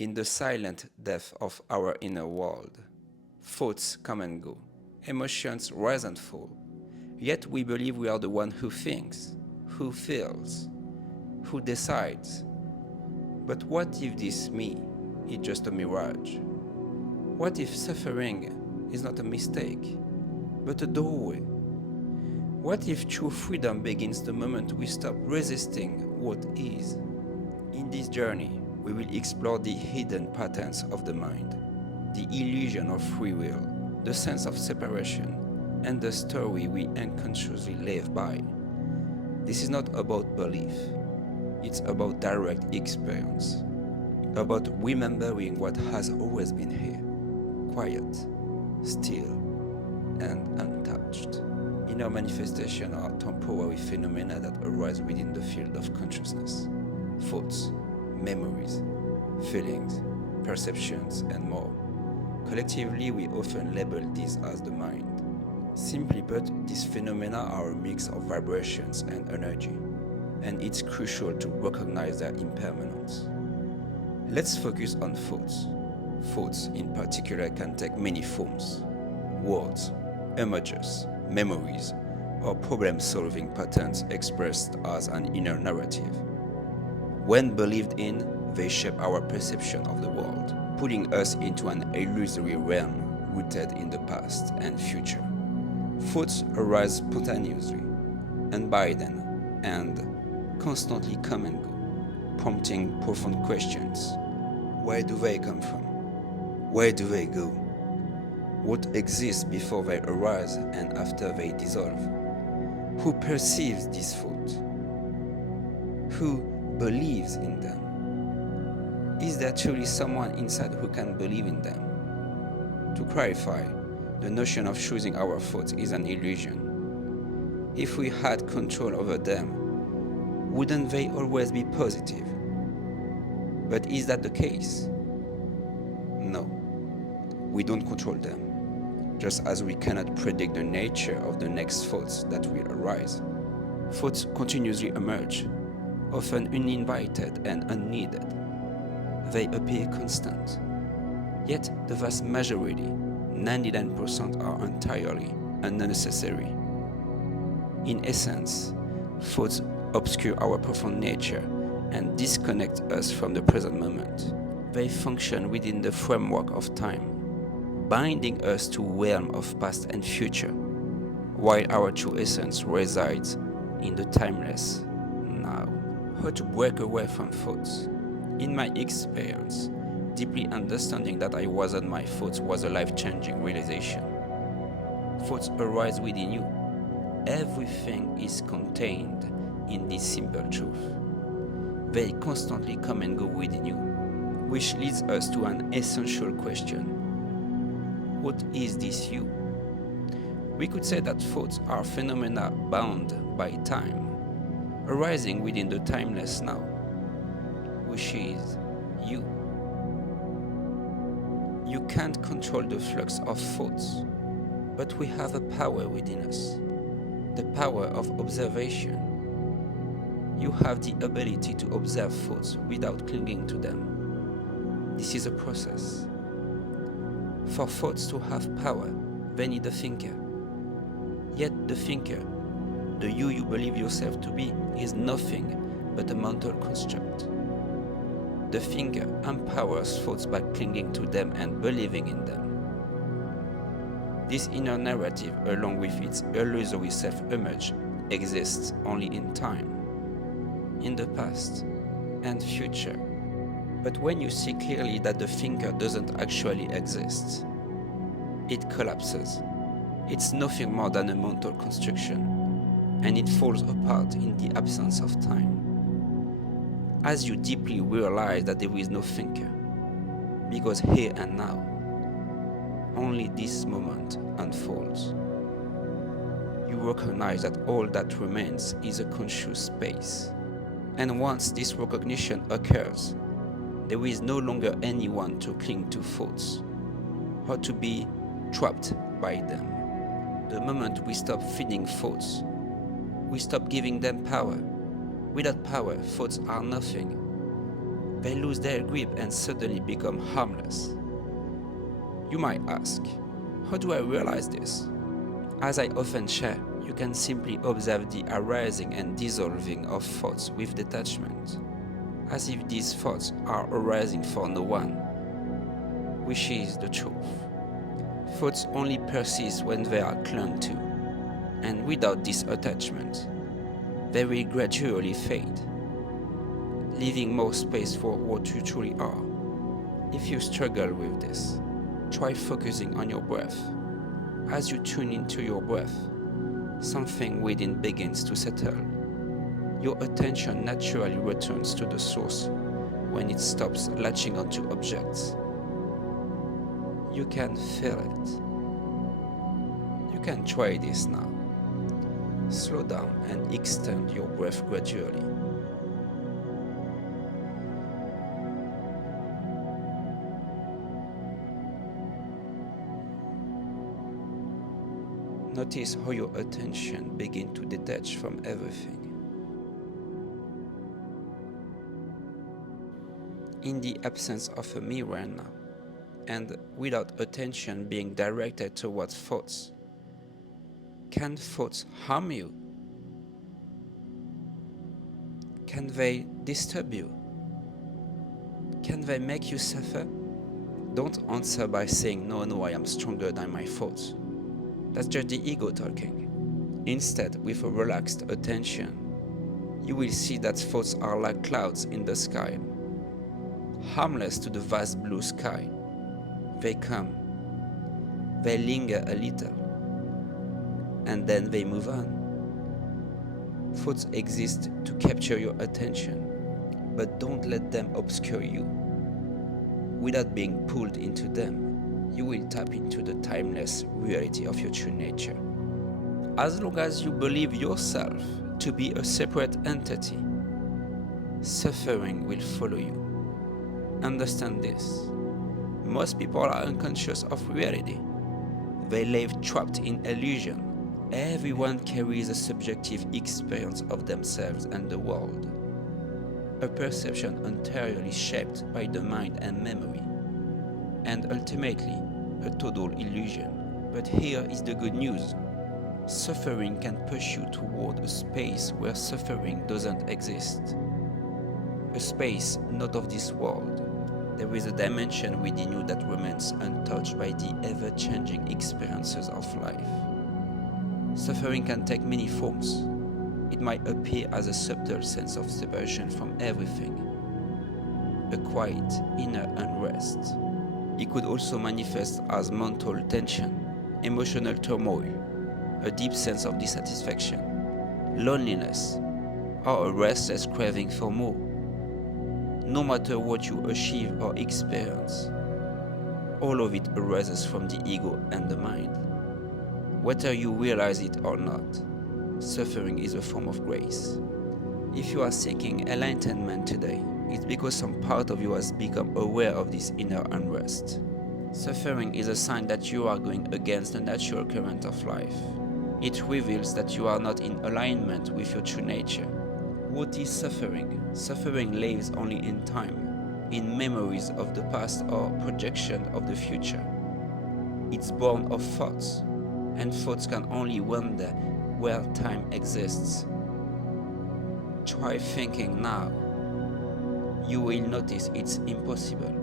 In the silent depth of our inner world, thoughts come and go, emotions rise and fall, yet we believe we are the one who thinks, who feels, who decides. But what if this me is just a mirage? What if suffering is not a mistake, but a doorway? What if true freedom begins the moment we stop resisting what is? In this journey, we will explore the hidden patterns of the mind, the illusion of free will, the sense of separation, and the story we unconsciously live by. This is not about belief, it's about direct experience, about remembering what has always been here, quiet, still, and untouched. Inner manifestations are temporary phenomena that arise within the field of consciousness. Thoughts, memories, feelings, perceptions, and more. Collectively, we often label these as the mind. Simply put, these phenomena are a mix of vibrations and energy, and it's crucial to recognize their impermanence. Let's focus on thoughts. Thoughts, in particular, can take many forms: words, images, memories, or problem-solving patterns expressed as an inner narrative. When believed in, they shape our perception of the world, putting us into an illusory realm rooted in the past and future. Thoughts arise spontaneously, unbidden, and constantly come and go, prompting profound questions. Where do they come from? Where do they go? What exists before they arise and after they dissolve? Who perceives these thoughts? Who believes in them? Is there truly someone inside who can believe in them? To clarify, the notion of choosing our thoughts is an illusion. If we had control over them, wouldn't they always be positive? But is that the case? No, we don't control them, just as we cannot predict the nature of the next thoughts that will arise. Thoughts continuously emerge, often uninvited and unneeded. They appear constant, yet the vast majority, 99%, are entirely unnecessary. In essence, thoughts obscure our profound nature and disconnect us from the present moment. They function within the framework of time, binding us to a realm of past and future, while our true essence resides in the timeless now. How to break away from thoughts? In my experience, deeply understanding that I wasn't my thoughts was a life-changing realization. Thoughts arise within you. Everything is contained in this simple truth. They constantly come and go within you, which leads us to an essential question. What is this you? We could say that thoughts are phenomena bound by time, arising within the timeless now, which is you. You can't control the flux of thoughts, but we have a power within us, the power of observation. You have the ability to observe thoughts without clinging to them. This is a process. For thoughts to have power, they need a thinker. Yet the thinker, the you believe yourself to be, is nothing but a mental construct. The thinker empowers thoughts by clinging to them and believing in them. This inner narrative, along with its illusory self-image, exists only in time, in the past and future. But when you see clearly that the thinker doesn't actually exist, it collapses. It's nothing more than a mental construction, and it falls apart in the absence of time. As you deeply realize that there is no thinker, because here and now, only this moment unfolds. You recognize that all that remains is a conscious space. And once this recognition occurs, there is no longer anyone to cling to thoughts, or to be trapped by them. The moment we stop feeding thoughts, we stop giving them power. Without power, thoughts are nothing. They lose their grip and suddenly become harmless. You might ask, how do I realize this? As I often share, you can simply observe the arising and dissolving of thoughts with detachment, as if these thoughts are arising for no one, which is the truth. Thoughts only persist when they are clung to, and without this attachment, they will gradually fade, leaving more space for what you truly are. If you struggle with this, try focusing on your breath. As you tune into your breath, something within begins to settle. Your attention naturally returns to the source when it stops latching onto objects. You can feel it. You can try this now. Slow down and extend your breath gradually. Notice how your attention begins to detach from everything. In the absence of a mirror now, and without attention being directed towards thoughts, can thoughts harm you? Can they disturb you? Can they make you suffer? Don't answer by saying, no, I am stronger than my thoughts. That's just the ego talking. Instead, with a relaxed attention, you will see that thoughts are like clouds in the sky, harmless to the vast blue sky. They come, they linger a little, and then they move on. Thoughts exist to capture your attention, but don't let them obscure you. Without being pulled into them, you will tap into the timeless reality of your true nature. As long as you believe yourself to be a separate entity, suffering will follow you. Understand this. Most people are unconscious of reality. They live trapped in illusion. Everyone carries a subjective experience of themselves and the world, a perception entirely shaped by the mind and memory, and ultimately a total illusion. But here is the good news. Suffering can push you toward a space where suffering doesn't exist. A space not of this world. There is a dimension within you that remains untouched by the ever-changing experiences of life. Suffering can take many forms. It might appear as a subtle sense of separation from everything, a quiet inner unrest. It could also manifest as mental tension, emotional turmoil, a deep sense of dissatisfaction, loneliness, or a restless craving for more. No matter what you achieve or experience, all of it arises from the ego and the mind. Whether you realize it or not, suffering is a form of grace. If you are seeking enlightenment today, it's because some part of you has become aware of this inner unrest. Suffering is a sign that you are going against the natural current of life. It reveals that you are not in alignment with your true nature. What is suffering? Suffering lives only in time, in memories of the past or projection of the future. It's born of thoughts, and thoughts can only wander where time exists. Try thinking now. You will notice it's impossible.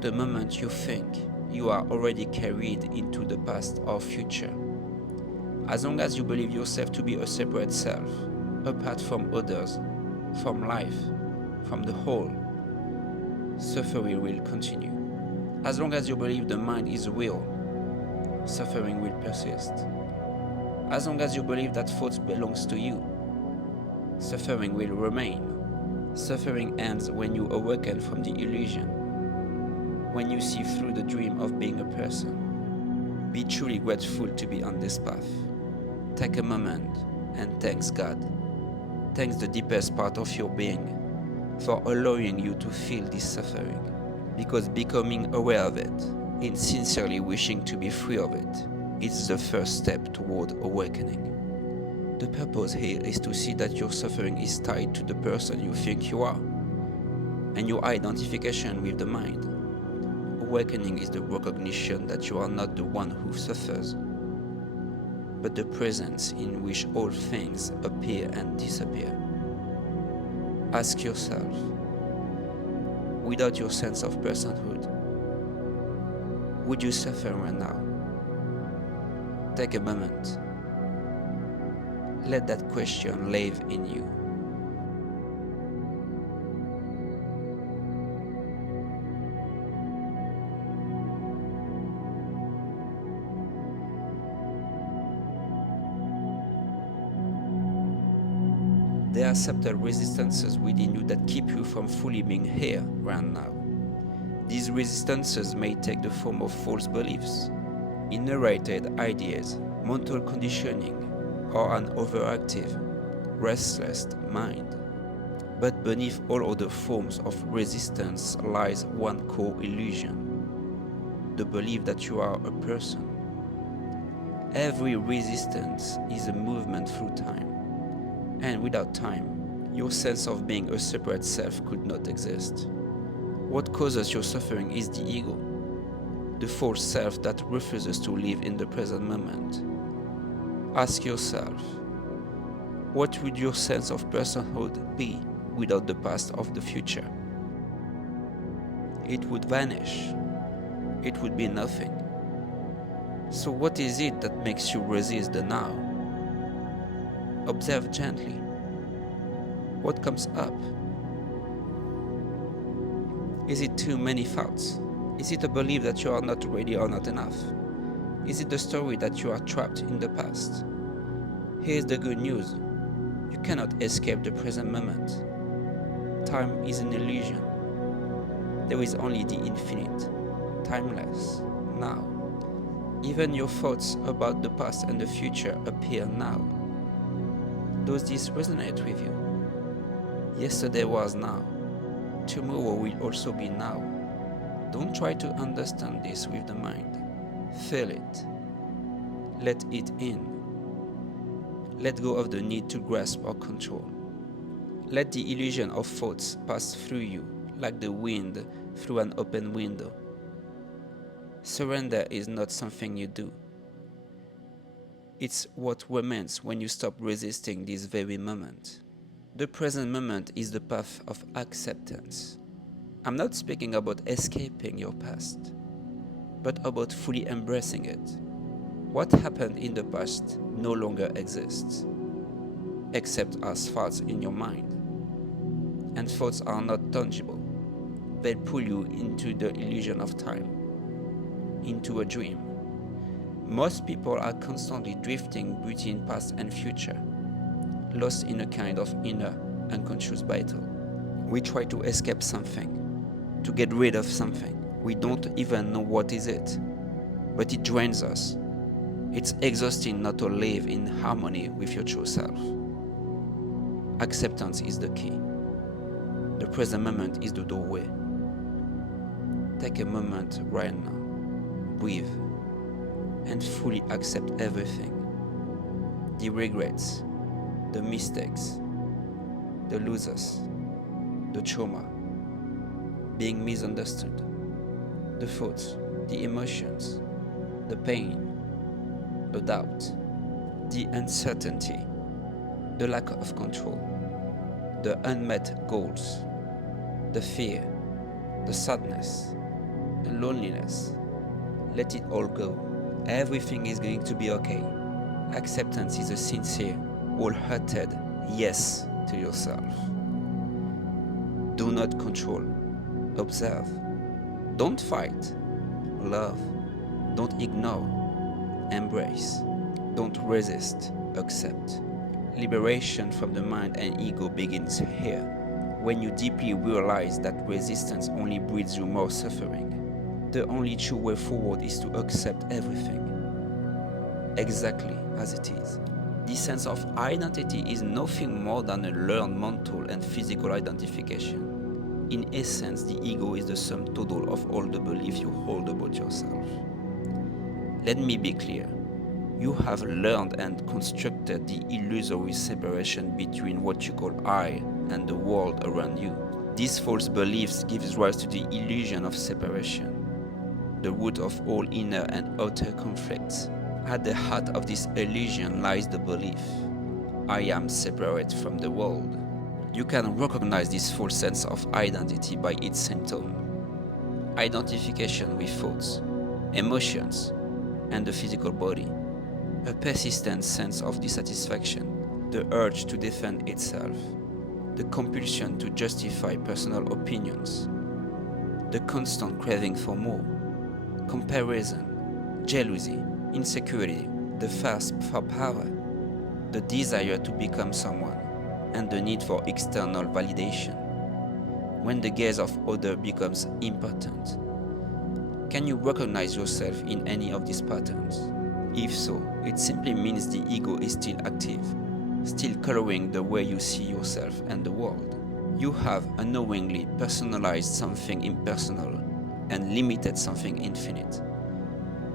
The moment you think, you are already carried into the past or future. As long as you believe yourself to be a separate self, apart from others, from life, from the whole, suffering will continue. As long as you believe the mind is real, suffering will persist. As long as you believe that thoughts belongs to you, suffering will remain. Suffering ends when you awaken from the illusion, when you see through the dream of being a person. Be truly grateful to be on this path. Take a moment and thanks God. Thanks the deepest part of your being for allowing you to feel this suffering, because becoming aware of it and sincerely wishing to be free of it is the first step toward awakening. The purpose here is to see that your suffering is tied to the person you think you are. and your identification with the mind. Awakening is the recognition that you are not the one who suffers, but the presence in which all things appear and disappear. Ask yourself, without your sense of personhood, would you suffer right now? Take a moment. Let that question live in you. There are subtle resistances within you that keep you from fully being here right now. These resistances may take the form of false beliefs, inherited ideas, mental conditioning, or an overactive, restless mind. But beneath all other forms of resistance lies one core illusion: the belief that you are a person. Every resistance is a movement through time, and without time, your sense of being a separate self could not exist. What causes your suffering is the ego, the false self that refuses to live in the present moment. Ask yourself, what would your sense of personhood be without the past of the future? It would vanish. It would be nothing. So what is it that makes you resist the now? Observe gently. What comes up? Is it too many thoughts? Is it a belief that you are not ready or not enough? Is it the story that you are trapped in the past? Here's the good news. You cannot escape the present moment. Time is an illusion. There is only the infinite, timeless, now. Even your thoughts about the past and the future appear now. Does this resonate with you? Yesterday was now. Tomorrow will also be now. Don't try to understand this with the mind. Feel it. Let it in. Let go of the need to grasp or control. Let the illusion of thoughts pass through you like the wind through an open window. Surrender is not something you do. It's what remains when you stop resisting this very moment. The present moment is the path of acceptance. I'm not speaking about escaping your past, but about fully embracing it. What happened in the past no longer exists, except as thoughts in your mind. And thoughts are not tangible. They pull you into the illusion of time, into a dream. Most people are constantly drifting between past and future, lost in a kind of inner unconscious battle. We try to escape something, to get rid of something. We don't even know what is it, but it drains us. It's exhausting not to live in harmony with your true self. Acceptance is the key. The present moment is the doorway. Take a moment right now. Breathe and fully accept everything. The regrets, the mistakes, the losers, the trauma, being misunderstood, the thoughts, the emotions, the pain, the doubt, the uncertainty, the lack of control, the unmet goals, the fear, the sadness, the loneliness. Let it all go. Everything is going to be okay. Acceptance is a sincere, wholehearted yes to yourself. Do not control. Observe. Don't fight. Love. Don't ignore. Embrace. Don't resist. Accept. Liberation from the mind and ego begins here, when you deeply realize that resistance only breeds you more suffering. The only true way forward is to accept everything exactly as it is. This sense of identity is nothing more than a learned mental and physical identification. In essence, the ego is the sum total of all the beliefs you hold about yourself. Let me be clear. You have learned and constructed the illusory separation between what you call I and the world around you. These false beliefs give rise to the illusion of separation, the root of all inner and outer conflicts. At the heart of this illusion lies the belief, I am separate from the world. You can recognize this false sense of identity by its symptom: identification with thoughts, emotions, and the physical body, a persistent sense of dissatisfaction, the urge to defend itself, the compulsion to justify personal opinions, the constant craving for more, comparison, jealousy, insecurity, the thirst for power, the desire to become someone, and the need for external validation. When the gaze of others becomes important, can you recognize yourself in any of these patterns? If so, it simply means the ego is still active, still coloring the way you see yourself and the world. You have unknowingly personalized something impersonal and limited something infinite.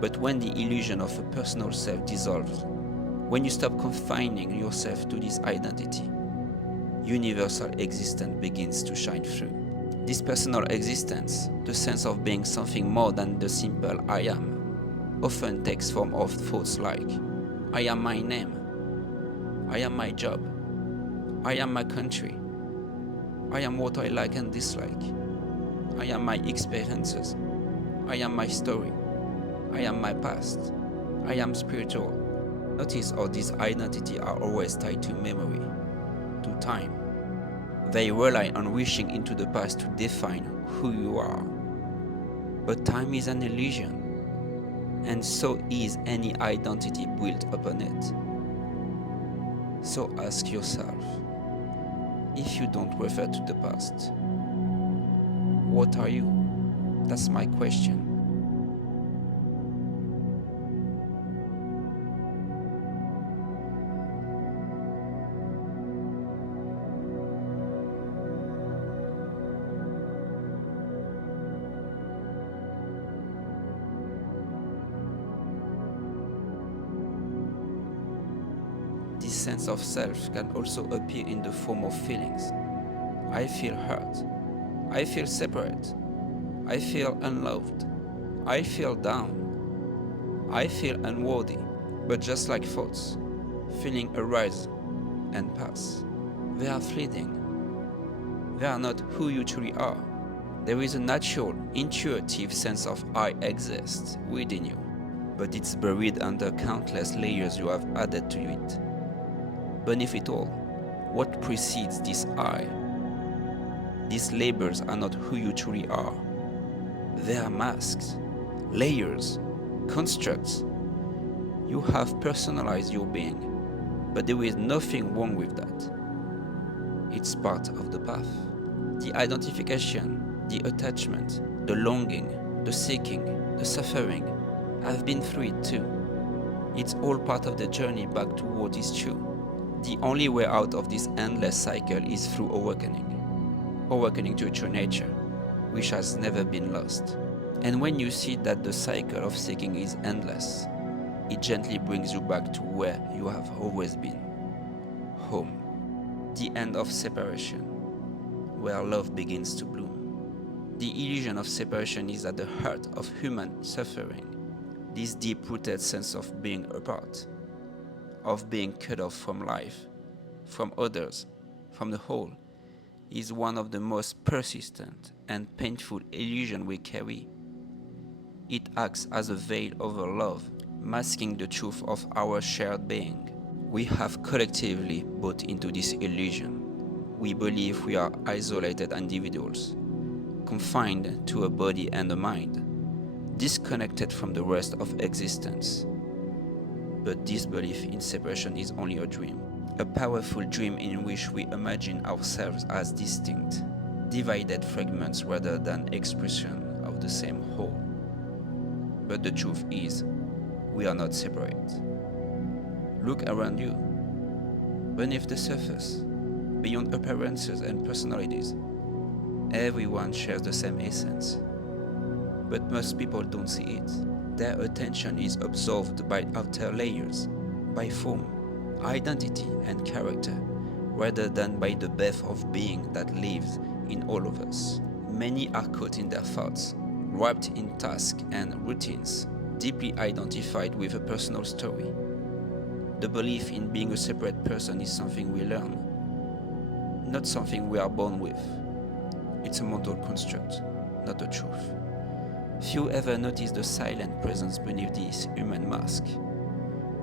But when the illusion of a personal self dissolves, when you stop confining yourself to this identity, universal existence begins to shine through. This personal existence, the sense of being something more than the simple I am, often takes form of thoughts like, I am my name, I am my job, I am my country, I am what I like and dislike, I am my experiences, I am my story, I am my past, I am spiritual. Notice how these identities are always tied to memory, to time. They rely on reaching into the past to define who you are. But time is an illusion, and so is any identity built upon it. So ask yourself, if you don't refer to the past, what are you? That's my question. This sense of self can also appear in the form of feelings. I feel hurt. I feel separate. I feel unloved. I feel down. I feel unworthy. But just like thoughts, feelings arise and pass. They are fleeting. They are not who you truly are. There is a natural, intuitive sense of I exist within you, but it's buried under countless layers you have added to it. Beneath it all, what precedes this I? These labels are not who you truly are. They are masks, layers, constructs. You have personalized your being, but there is nothing wrong with that. It's part of the path. The identification, the attachment, the longing, the seeking, the suffering, I've been through it too. It's all part of the journey back to what is true. The only way out of this endless cycle is through awakening to true nature, which has never been lost. And when you see that the cycle of seeking is endless, it gently brings you back to where you have always been, home. The end of separation, where love begins to bloom. The illusion of separation is at the heart of human suffering. This deep-rooted sense of being apart, of being cut off from life, from others, from the whole, is one of the most persistent and painful illusions we carry. It acts as a veil over love, masking the truth of our shared being. We have collectively bought into this illusion. We believe we are isolated individuals, confined to a body and a mind, disconnected from the rest of existence. But this belief in separation is only a dream, a powerful dream in which we imagine ourselves as distinct, divided fragments rather than expression of the same whole. But the truth is, we are not separate. Look around you. Beneath the surface, beyond appearances and personalities, everyone shares the same essence. But most people don't see it. Their attention is absorbed by outer layers, by form, identity, and character, rather than by the depth of being that lives in all of us. Many are caught in their thoughts, wrapped in tasks and routines, deeply identified with a personal story. The belief in being a separate person is something we learn, not something we are born with. It's a mental construct, not the truth. Few ever notice the silent presence beneath this human mask.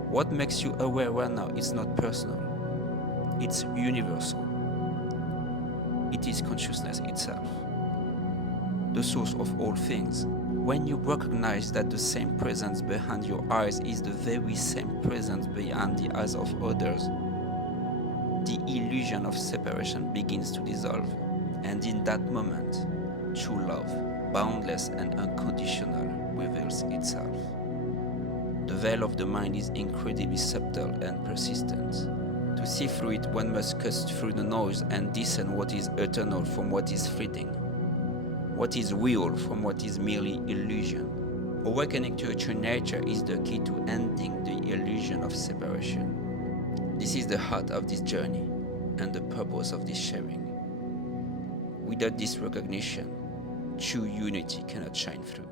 What makes you aware right now is not personal, it's universal. It is consciousness itself, the source of all things. When you recognize that the same presence behind your eyes is the very same presence behind the eyes of others, the illusion of separation begins to dissolve. And in that moment, true love, boundless and unconditional, reveals itself. The veil of the mind is incredibly subtle and persistent. To see through it, one must cut through the noise and discern what is eternal from what is fleeting, what is real from what is merely illusion. Awakening to your true nature is the key to ending the illusion of separation. This is the heart of this journey and the purpose of this sharing. Without this recognition, true unity cannot shine through.